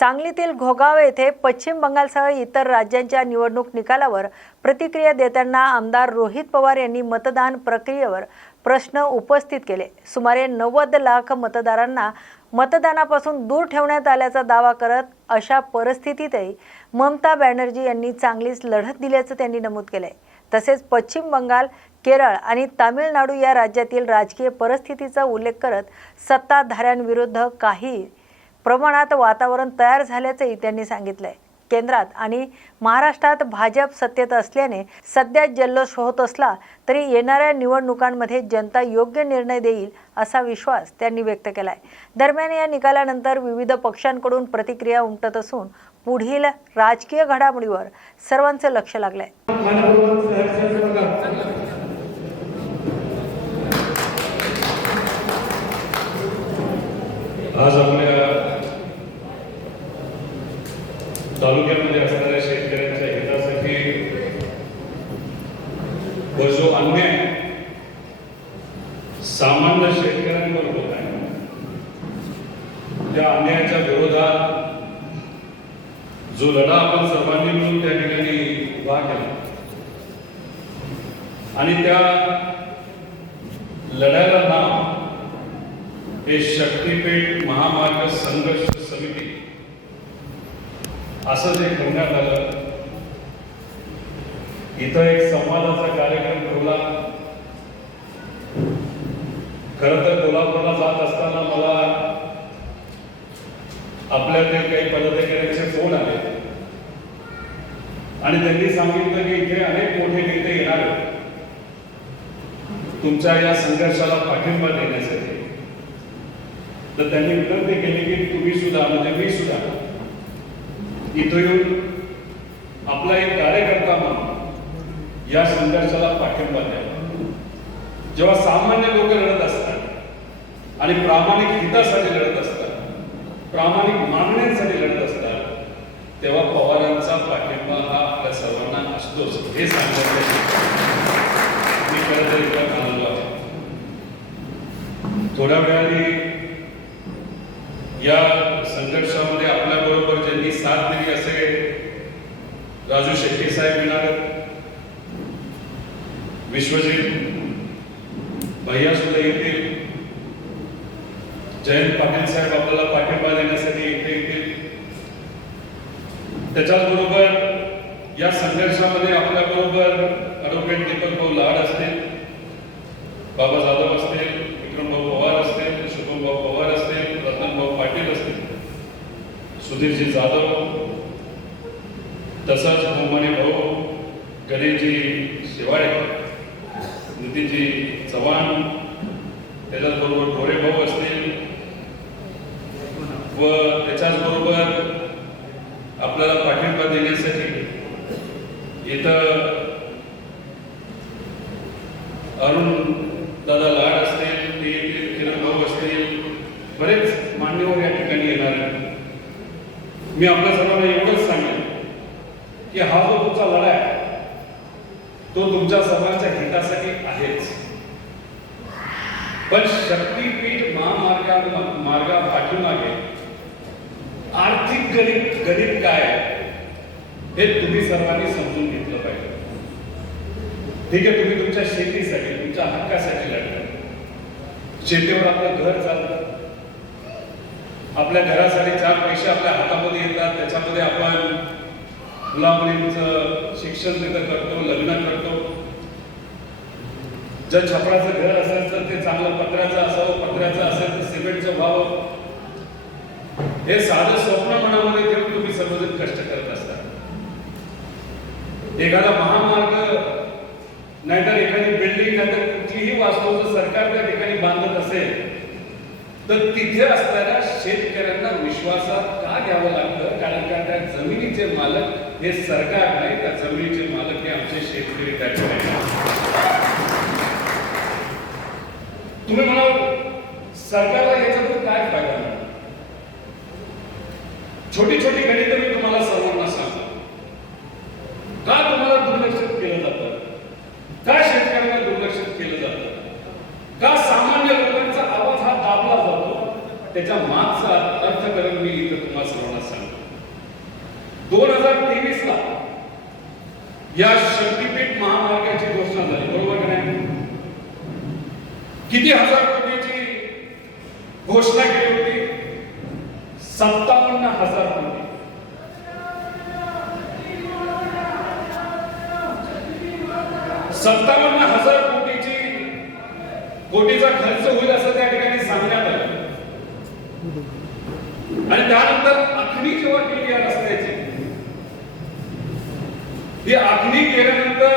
सांगलीतील घोगाव येथे पश्चिम बंगालसह इतर राज्यांच्या निवडणूक निकालावर प्रतिक्रिया देताना आमदार रोहित पवार यांनी मतदान प्रक्रियेवर प्रश्न उपस्थित केले। सुमारे 90 लाख मतदारांना मतदानापासून दूर ठेवण्यात आल्याचा दावा करत अशा परिस्थितीतही ममता बॅनर्जी यांनी चांगलीच लढत दिल्याचं त्यांनी नमूद केले। तसेच पश्चिम बंगाल, केरळ आणि तामिळनाडू या राज्यातील राजकीय परिस्थितीचा उल्लेख करत सत्ताधाऱ्यांविरुद्ध काही प्रमाणात वातावरण तयार झाल्याचंही त्यांनी सांगितलंय। केंद्रात आणि महाराष्ट्रात भाजप सत्तेत असल्याने सध्या जल्लोष होत असला तरी येणाऱ्या निवडणुकांमध्ये जनता योग्य निर्णय देईल असा विश्वास त्यांनी व्यक्त केलाय। दरम्यान या निकालानंतर विविध पक्षांकडून प्रतिक्रिया उमटत असून पुढील राजकीय घडामोडीवर सर्वांचे लक्ष लागलंय। आज आपल्या तालुक्यामध्ये असणाऱ्या शेतकऱ्यांच्या हितासाठी व जो अन्याय सामान्य शेतकऱ्यांवर होत आहे त्या अन्यायाच्या विरोधात जो लढा आपण सर्वांनी मिळून त्या ठिकाणी उभा केला आणि त्या लढ्याला नाव हे शक्तीपीठ महामार्ग संघर्ष समिती असं जे करण्यात आलं। इथं एक संवादाचा कार्यक्रम ठेवला। खरं तर कोल्हापूरला जात असताना मला आपल्यातील काही पदाधिकाऱ्यांचे फोन आले आणि त्यांनी सांगितलं की इथे अनेक मोठे नेते येणार तुमच्या या संघर्षाला पाठिंबा देण्यासाठी। तर त्यांनी विनंती केली की तुम्ही सुद्धा म्हणजे मी सुद्धा इथं येऊन आपला एक कार्यकर्ता म्हणून या संघर्षाला पाठिंबा द्यावा। जेव्हा सामान्य लोक लढत असतात आणि प्रामाणिक हितासाठी लढत असतात, प्रामाणिक मागण्यांसाठी लढत असतात, तेव्हा पवारांचा पाठिंबा हा आपल्या सर्वांना असतोच हे सांगण्यासाठी मी खरं तर इथं आलेलो आहे। थोड्या वेळाने या संघर्षामध्ये आपल्या बरोबर ज्यांनी साथ दिली असे राजू शेट्टी साहेब येणार, विश्वजित भैया सुद्धा येतील, जयंत पाटील साहेब आपल्याला पाठिंबा देण्यासाठी इथे येतील। त्याच्याच बरोबर या संघर्षामध्ये आपल्या बरोबर ॲडव्होकेट दीपक भाऊ लाड असतील, बाबा जाधव असतील, विक्रम भाऊ पवार असतील, शुभम भाऊ पवार असतील, रतन भाऊ पाटील असतील, सुधीरजी जाधव, तसंच मोमाने भाऊ, गणेशजी शेवाळे, नितीनजी चव्हाण, त्याच्याचबरोबर गोरे भाऊ असतील व त्याच्याच बरोबर आपल्याला पाठिंबा देण्यासाठी इथं अरुण दादा लाड असतील, किरण भाऊ असतील, बरेच मान्यवर या ठिकाणी येणार आहेत। मी आपल्या सर्वांना एवढंच सांगेन की हा जो तुमचा लढा आहे तो तुमच्या सर्वांच्या हितासाठी आहेच, पण शक्तीपीठ महामार्गा पाठीमागे आर्थिक गणित काय हे तुम्ही सर्वांनी समजून घेतलं पाहिजे। ठीक आहे, तुम्ही तुमच्या शेतीसाठी, तुमच्या हक्कासाठी लढता, शेतीवर आपलं घर चालतं, आपल्या घरासाठी 4 पैसे आपल्या हातामध्ये येतात, त्याच्यामध्ये आपण मुला मुलींचं शिक्षण तिथं करतो, लग्न करतो। जर छपराचं घर असेल तर ते चांगलं पत्र्याचं असावं, पत्र्याचं असेल तर सिमेंटचं व्हावं, हे साधं स्वप्न मनामध्ये घेऊन तुम्ही सर्वजण कष्ट करत असता। एखादा महामार्ग नाहीतर एखादी बिल्डिंग नाहीतर कुठलीही वास्तू जर सरकार त्या ठिकाणी बांधत असेल तर तिथे असणाऱ्या शेतकऱ्यांना विश्वासात का घ्यावं लागतं? कारण का त्या जमिनीचे मालक हे सरकार नाही, त्या जमिनीचे मालक हे आमचे शेतकरी त्या ठिकाणी। तुम्ही म्हणाल सरकारला याच्यातून काय फायदा मिळतो? छोटी छोटी गणितं मी तुम्हाला सर्वांना सांगतो। का तुम्हाला दुर्लक्षित केलं जातं? का शेतकऱ्यांना दुर्लक्षित केलं जातं? का सामान्य लोकांचा आवाज हा दाबला जातो? त्याच्या मागचा अर्थकरण मी इथं तुम्हाला सर्वांना सांगतो। या शक्तीपीठ महामार्गाची घोषणा झाली, बरोबर की नाही? किती हजार कोटीची घोषणा केली होती? 57,000 कोटी. कोटीचा खर्च होईल असं त्या ठिकाणी सांगण्यात आलं. आणि त्यानंतर आखणी जेव्हा केली या रस्त्याची, ही आखणी केल्यानंतर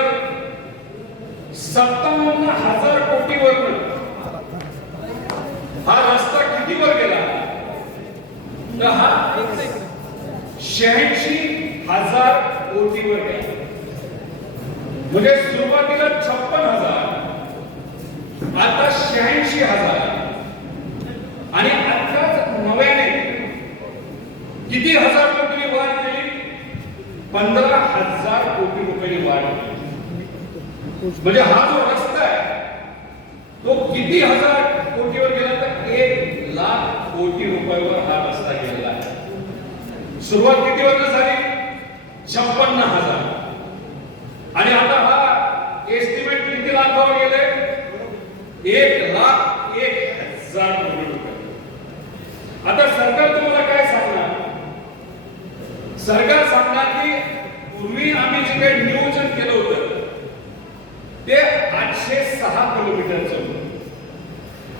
57,000 कोटीवर हा रस्ता कितीवर गेला? तर हा 86,000 कोटीवर गेला. म्हणजे सुरुवातीला 56,000, आता 86,000, आणि आताच नव्याने किती हजार कोटी वाढ केली? 15,000 कोटी रुपये वाढ केली. म्हणजे हा जो रस्ता आहे तो किती हजार कोटीवर गेला? तर 1,00,000 कोटी रुपयावर हा रस्ता गेलेला आहे. सुरुवात कितीवर झाली? 56,000, आणि आता हा एस्टिमेट किती लाखावर गेले? 1,01,000 कोटी रुपये. आता सरकार तुम्हाला काय सांगणार? सरकार सांगणार की पूर्वी आम्ही जे काही नियोजन केलं होतं ते 806 किलोमीटरचं होतं,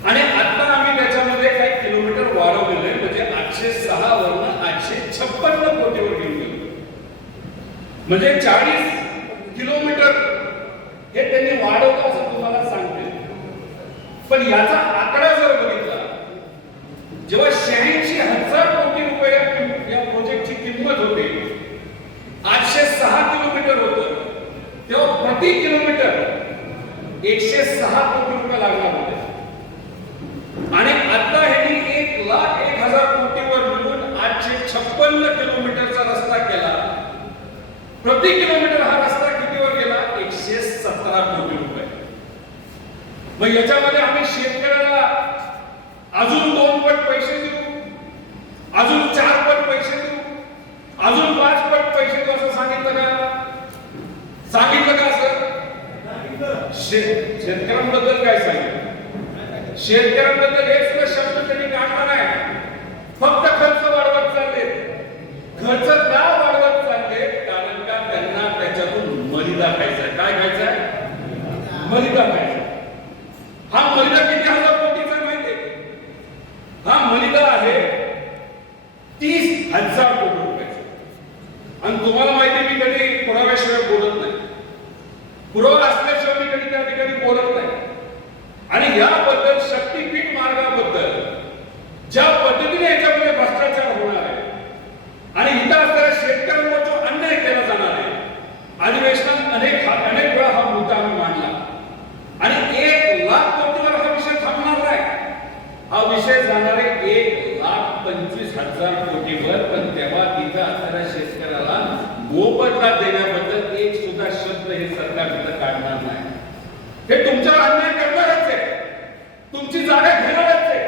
आणि आता आम्ही त्याच्यामध्ये काही किलोमीटर वाढवलेलं आहे. म्हणजे 806 वरून 856 कोटीवर घेऊन गेलो. म्हणजे 40 किलोमीटर हे त्यांनी वाढवलं असं तुम्हाला सांगते. पण याचा आकडा जर बघितला, जेव्हा 86,000 कोटी रुपये या प्रोजेक्टची किंमत होती, 806 किलोमीटर होतं, तेव्हा प्रति किलोमीटर 106 कोटी रुपये लागणार होते. आणि आता ह्यांनी 1,01,000 कोटीवर मिळून 856 किलोमीटरचा रस्ता केला. प्रति किलोमीटर हा रस्ता कितीवर गेला? 117 कोटी रुपये. मग याच्यामध्ये आम्ही शेतकऱ्याला अजून 2 पट पैसे देऊ, अजून 4 पट पैसे देऊ, अजून 5 पट पैसे देऊ असं सांगितलं का? सांगितलं का असं? शेतकऱ्यांबद्दल काय सांगितलं? शेतकऱ्यांबद्दल एक सुद्धा शब्द त्यांनी काढला नाही. फक्त खर्च वाढवत चालले. खर्च का वाढवत चालले? कारण का त्यांना त्याच्यातून मलिदा खायचा. काय खायचा? मलिदा खायचा. हा मलिदा किती हजार कोटीचा माहितीये? हा मलिदा आहे 30,000 कोटी रुपयाचा. आणि तुम्हाला माहिती, मी कधी पुराव्याशिवाय बोलत नाही. पुरावा असल्याशिवाय मी कधी त्या ठिकाणी बोलत नाही. आणि याबद्दल शक्तीपीठ मार्गाबद्दल ज्या पद्धतीने याच्यामध्ये भ्रष्टाचार होणार आहे आणि इथं असणाऱ्या शेतकऱ्यांवर जो अन्याय केला जाणार आहे, अधिवेशनात अनेक वेळा हा मुद्दा आम्ही मांडला. आणि 1,00,000 कोटीवर हा विषय थांबणार नाही. हा विषय जाणार आहे 1,25,000 कोटीवर. पण तेव्हा तिथं असणाऱ्या शेतकऱ्याला मोबदला देण्याबद्दल एक सुद्धा शब्द हे सरकार तिथं काढणार नाही. हे तुमच्यावर अन्याय करणारच आहे, तुमची जागा घेणारच आहे.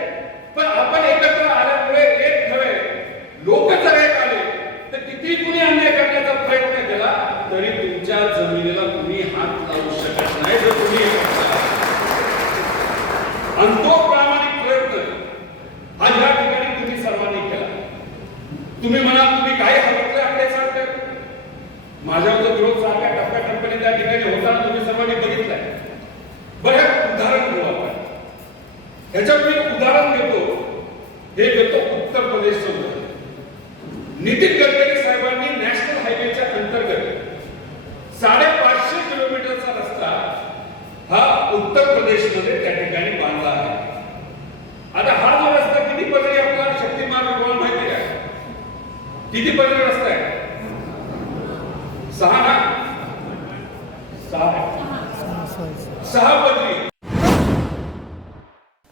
पण आपण एकत्र आल्यामुळे एक ठरवे, लोक जर एक आले तर किती कुणी अन्याय करण्याचा प्रयत्न केला तरी तुमच्या जमिनीला कुणी हात लावू शकत नाही जर तुम्ही आणि तो प्रामाणिक प्रयत्न हा या ठिकाणी तुम्ही सर्वांनी केला. तुम्ही म्हणा तुम्ही काय हरवले आपले सांगताय, माझ्यावर विरोध सारख्या टप्प्याटप्प्याने त्या ठिकाणी होताना तुम्ही सर्वांनी बघितलंय. बरं, उदाहरण घेऊ आपण. ह्याच्यात मी उदाहरण घेतो, हे घेतो उत्तर प्रदेशचं उदाहरण. नितीन गडकरी साहेबांनी नॅशनल हायवेच्या अंतर्गत 550 किलोमीटरचा रस्ता हा उत्तर प्रदेशमध्ये त्या ठिकाणी बांधला आहे. आता हा जो रस्ता किती पदरी आपला शक्ती मार्ग तुम्हाला माहिती आहे? किती पदरी रस्ता आहे? 6 ना? 6 पदरी.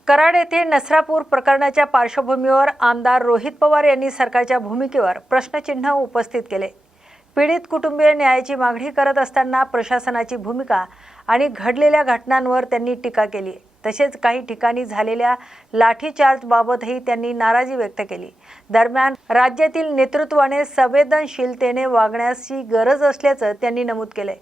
कराड येथे नसरापूर प्रकरणाच्या पार्श्वभूमीवर आमदार रोहित पवार यांनी सरकारच्या भूमिकेवर प्रश्नचिन्ह उपस्थित केले. पीडित कुटुंबीय न्यायाची मागणी करत असताना प्रशासनाची भूमिका आणि घडलेल्या घटनांवर त्यांनी टीका केली. तसेच काही ठिकाणी झालेल्या लाठीचार्जबाबतही त्यांनी नाराजी व्यक्त केली. दरम्यान राज्यातील नेतृत्वाने संवेदनशीलतेने वागण्याची गरज असल्याचं त्यांनी नमूद केले.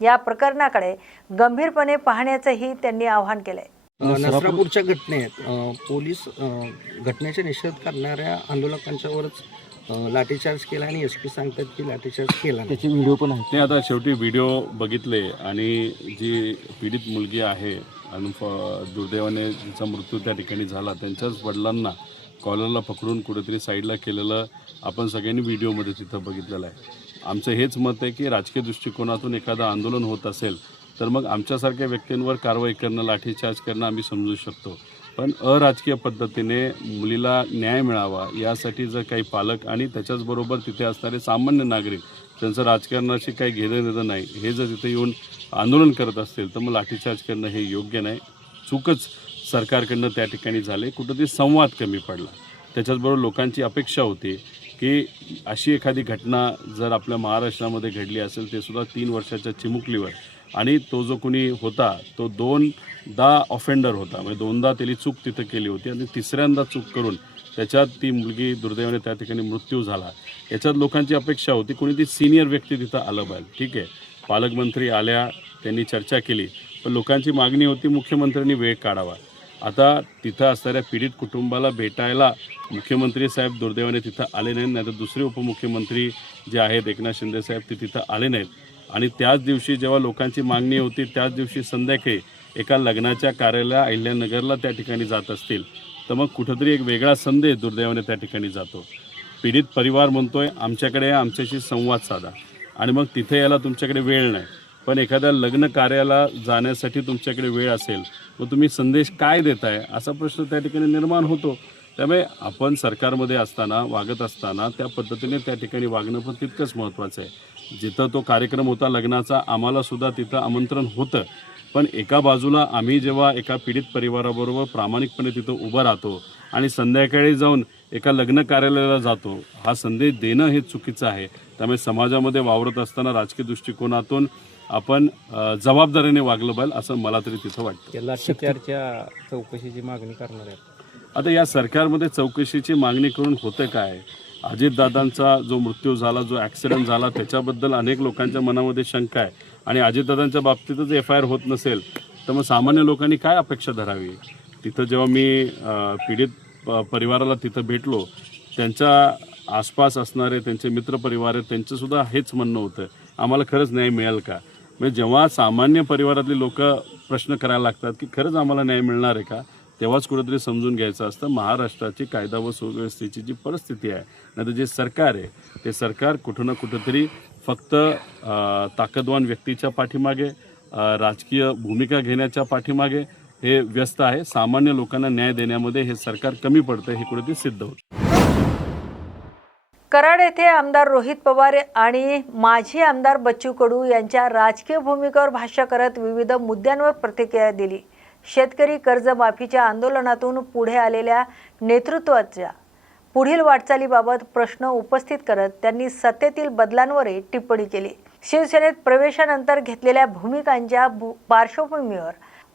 या प्रकरणाकडे गंभीरपणे पाहण्याचंही त्यांनी आवाहन केलंय. नसरापूरच्या घटनेत पोलीस घटनेचा निषेध करणाऱ्या आंदोलकांच्यावरच लाठीचार्ज केला आणि एसपी सांगतात की लाठीचार्ज केला नाही. त्याचे व्हिडिओ पण आहेत. ते आता शेवटी व्हिडिओ बघितले आणि जी पीडित मुलगी आहे आणि दुर्दैवाने जिचा मृत्यू त्या ठिकाणी झाला त्यांच्याच वडिलांना कॉलरला पकडून कुठेतरी साईडला केलेलं आपण सगळ्यांनी व्हिडिओमध्ये तिथं बघितलेलं आहे. आमचं हेच मत आहे की राजकीय दृष्टिकोनातून एखादं आंदोलन होत असेल तर मग आमच्यासारख्या व्यक्तींवर कारवाई करणं, लाठीचार्ज करणं आम्ही समजू शकतो. पण अराजकीय पद्धतीने मुलीला न्याय मिळावा यासाठी जर काही पालक आणि त्याच्याचबरोबर तिथे असणारे सामान्य नागरिक त्यांचं राजकारणाशी काही घेणं देणं नाही हे जर तिथे येऊन आंदोलन करत असतील तर मग लाठीचार्ज करणं हे योग्य नाही. चूकच सरकारकडनं त्या ठिकाणी झाले. कुठंतरी संवाद कमी पडला. त्याच्याचबरोबर लोकांची अपेक्षा होती की अशी एखादी घटना जर आपल्या महाराष्ट्रामध्ये घडली असेल ते सुद्धा 3 वर्षाच्या चिमुकलीवर आणि तो जो कोणी होता तो 2दा ऑफेंडर होता. म्हणजे 2दा त्याची चूक तिथं केली होती आणि तिसऱ्यांदा चूक करून त्याच्यात ती मुलगी दुर्दैवाने त्या ठिकाणी मृत्यू झाला. याच्यात लोकांची अपेक्षा होती कोणी ती सिनियर व्यक्ती तिथं आलं पाहिजे. ठीक आहे, पालकमंत्री आल्या, त्यांनी चर्चा केली, पण लोकांची मागणी होती मुख्यमंत्र्यांनी वेळ काढावा. आता तिथं असणाऱ्या पीडित कुटुंबाला भेटायला मुख्यमंत्री साहेब दुर्दैवाने तिथं आले नाहीत. नाही तर दुसरे उपमुख्यमंत्री जे आहेत एकनाथ शिंदे साहेब ते तिथं आले नाहीत. आणि त्याच दिवशी जेव्हा लोकांची मागणी होती त्याच दिवशी संध्याकाळी एका लग्नाच्या कार्याला अहिल्यानगरला त्या ठिकाणी जात असतील तर मग कुठंतरी एक वेगळा संदेश दुर्दैवाने त्या ठिकाणी जातो. पीडित परिवार म्हणतोय आमच्याकडे आमच्याशी संवाद साधा आणि मग तिथे यायला तुमच्याकडे वेळ नाही. पण एखाद्या लग्न कार्याला जाण्यासाठी तुमच्याकडे वेळ असेल मग तुम्ही संदेश काय देताय असा प्रश्न त्या ठिकाणी निर्माण होतो. त्यामुळे आपण सरकारमध्ये असताना वागत असताना त्या पद्धतीने त्या ठिकाणी वागणं पण तितकंच महत्त्वाचं आहे. जिथं तो कार्यक्रम होता लग्नाचा आम्हालासुद्धा तिथं आमंत्रण होतं. पण एका बाजूला आम्ही जेव्हा एका पीडित परिवाराबरोबर प्रामाणिकपणे तिथं उभं राहतो आणि संध्याकाळी जाऊन एका लग्न कार्यालयाला जातो हा संदेश देणं हे चुकीचं आहे. त्यामुळे समाजामध्ये वावरत असताना राजकीय दृष्टिकोनातून आपण जबाबदारीने वागलं पाहिजे असं मला तरी तिथं वाटतं. लाठीचार्जच्या चौकशीची मागणी करणार आहे. आता या सरकारमध्ये चौकशीची मागणी करून होतं काय? अजितदादांचा जो मृत्यू झाला, जो ॲक्सिडेंट झाला त्याच्याबद्दल अनेक लोकांच्या मनामध्ये शंका आहे आणि अजितदादांच्या बाबतीतच FIR होत नसेल तर मग सामान्य लोकांनी काय अपेक्षा धरावी? तिथं जेव्हा मी पीडित परिवाराला तिथं भेटलो त्यांच्या आसपास असणारे त्यांचे मित्रपरिवार आहेत त्यांचंसुद्धा हेच म्हणणं होतं आम्हाला खरंच न्याय मिळेल का? म्हणजे जेव्हा सामान्य परिवारातली लोक प्रश्न करायला लागतात की खरंच आम्हाला न्याय मिळणार आहे का तेव्हाच कुठेतरी समजून घ्यायचं असतं महाराष्ट्राची कायदा व सुव्यवस्थेची जी परिस्थिती आहे नाही तर जे सरकार आहे ते सरकार कुठं ना कुठंतरी फक्त ताकदवान व्यक्तीच्या पाठीमागे राजकीय भूमिका घेण्याच्या पाठीमागे हे व्यस्त आहे. सामान्य लोकांना न्याय देण्यामध्ये हे सरकार कमी पडतं हे कुठेतरी सिद्ध होतं. कराड येथे आमदार रोहित पवार आणि माजी आमदार बच्चू कडू यांच्या राजकीय भूमिकेवर भाष्य करत विविध मुद्द्यांवर प्रतिक्रिया दिली. शेतकरी कर्जमाफीच्या आंदोलनातून पुढे आलेल्या नेतृत्वाच्या पुढील वाटचालीबाबत प्रश्न उपस्थित करत त्यांनी सत्तेतील बदलांवरही टिप्पणी केली. शिवसेनेत प्रवेशानंतर घेतलेल्या भूमिकांच्या पार्श्वभूमीवर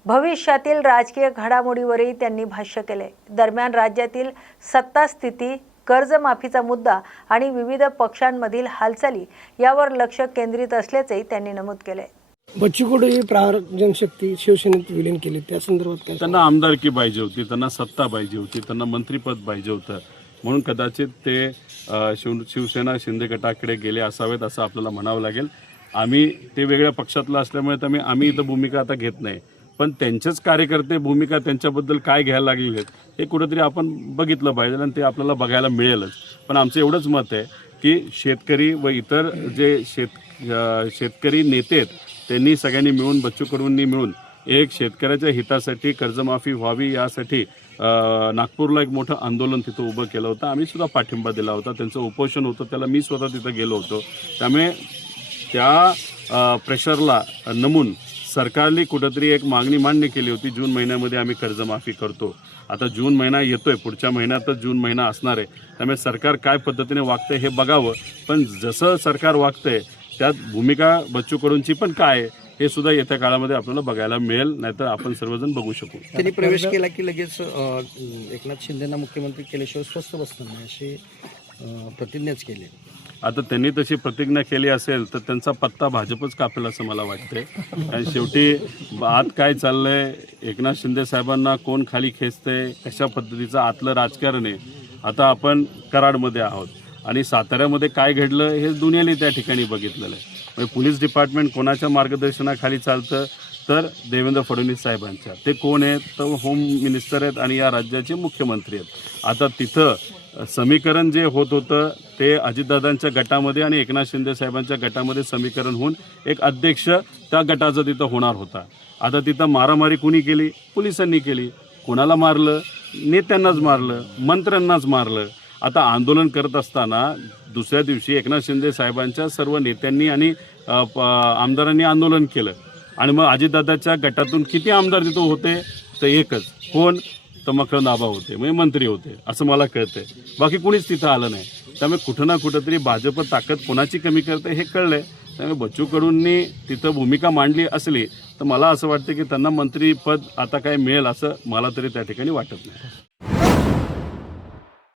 भविष्यातील राजकीय घडामोडीवरही त्यांनी भाष्य केले. दरम्यान राज्यातील सत्ता स्थिती, कर्जमाफीचा मुद्दा आणि विविध पक्षांमधील हालचाली यावर लक्ष केंद्रित असल्याचेही त्यांनी नमूद केले. बच्चू कडू ही प्रहार जनशक्ती शिवसेनेत विलीन केली त्या संदर्भात काय? त्यांना आमदारकी पाहिजे होती, त्यांना सत्ता पाहिजे होती, त्यांना मंत्रिपद पाहिजे होतं म्हणून कदाचित ते शिवसेना शिंदे गटाकडे गेले असावेत असं आपल्याला म्हणावं लागेल. आम्ही ते वेगळ्या पक्षातलं असल्यामुळे आम्ही इथं भूमिका आता घेत नाही. पण त्यांचेच कार्यकर्ते भूमिका त्यांच्याबद्दल काय घ्यायला लागले हे कुठेतरी आपण बघितलं पाहिजे आणि ते आपल्याला बघायला मिळेलच. पण आमचं एवढंच मत आहे की शेतकरी व इतर जे शेतकरी नेते आहेत त्यांनी सगळ्यांनी मिळून बच्चू कडूंनी मिळून एक शेतकऱ्याच्या हितासाठी कर्जमाफी व्हावी यासाठी नागपूरला एक मोठं आंदोलन तिथं उभं केलं होतं. आम्ही सुद्धा पाठिंबा दिला होता. त्यांचं उपोषण होतं त्याला मी स्वतः तिथं गेलो होतो. त्यामुळे त्या प्रेशरला नमून सरकारने कुठंतरी एक मागणी मान्य केली होती. जून महिन्यामध्ये आम्ही कर्जमाफी करतो. आता जून महिना येतोय, पुढच्या महिन्यातच जून महिना असणार आहे. त्यामुळे सरकार काय पद्धतीने वागतंय हे बघावं. पण जसं सरकार वागतंय त्यात भूमिका बच्चू कडूंची पण काय हे सुद्धा येत्या काळामध्ये आपल्याला बघायला मिळेल, नाहीतर आपण सर्वजण बघू शकू. त्यांनी प्रवेश केला की लगेच एकनाथ शिंदेना मुख्यमंत्री केल्याशिवाय स्वस्थ बसणार नाही अशी प्रतिज्ञाच केली. आता त्यांनी तशी प्रतिज्ञा केली असेल तर त्यांचा पत्ता भाजपच कापेल असं मला वाटतंय. आणि शेवटी आत काय चाललंय, एकनाथ शिंदे साहेबांना कोण खाली खेचतंय, कशा पद्धतीचं आतलं राजकारण आहे. आता आपण कराडमध्ये आहोत आणि साताऱ्यामध्ये काय घडलं हे दुनियाने त्या ठिकाणी बघितलेलं आहे. म्हणजे पोलीस डिपार्टमेंट कोणाच्या मार्गदर्शनाखाली चालतं तर देवेंद्र फडणवीस साहेबांच्या. ते कोण आहेत तर होम मिनिस्टर आहेत आणि या राज्याचे मुख्यमंत्री आहेत. आता तिथं समीकरण जे होत होतं ते अजितदादांच्या गटामध्ये आणि एकनाथ शिंदे साहेबांच्या गटामध्ये समीकरण होऊन एक अध्यक्ष त्या गटाचा तिथं होणार होता. आता तिथं मारामारी कुणी केली? पोलिसांनी केली. कोणाला मारलं? नेत्यांनाच मारलं, मंत्र्यांनाच मारलं. आता आंदोलन करत असताना दुसऱ्या दिवशी एकनाथ शिंदे साहेबांच्या सर्व नेत्यांनी आणि आमदारांनी आंदोलन केलं आणि मग अजितदादाच्या गटातून किती आमदार तिथं होते तर एकच. कोण? तर मकरंद आबा होते, म्हणजे मंत्री होते असं मला कळतंय. बाकी कुणीच तिथं आलं नाही. त्यामुळे कुठं ना कुठंतरी भाजप ताकद कोणाची कमी करते हे कळलंय. त्यामुळे बच्चू कडूंनी तिथं भूमिका मांडली असली तर मला असं वाटतं की त्यांना मंत्रीपद आता काय मिळेल असं मला तरी त्या ठिकाणी वाटत नाही.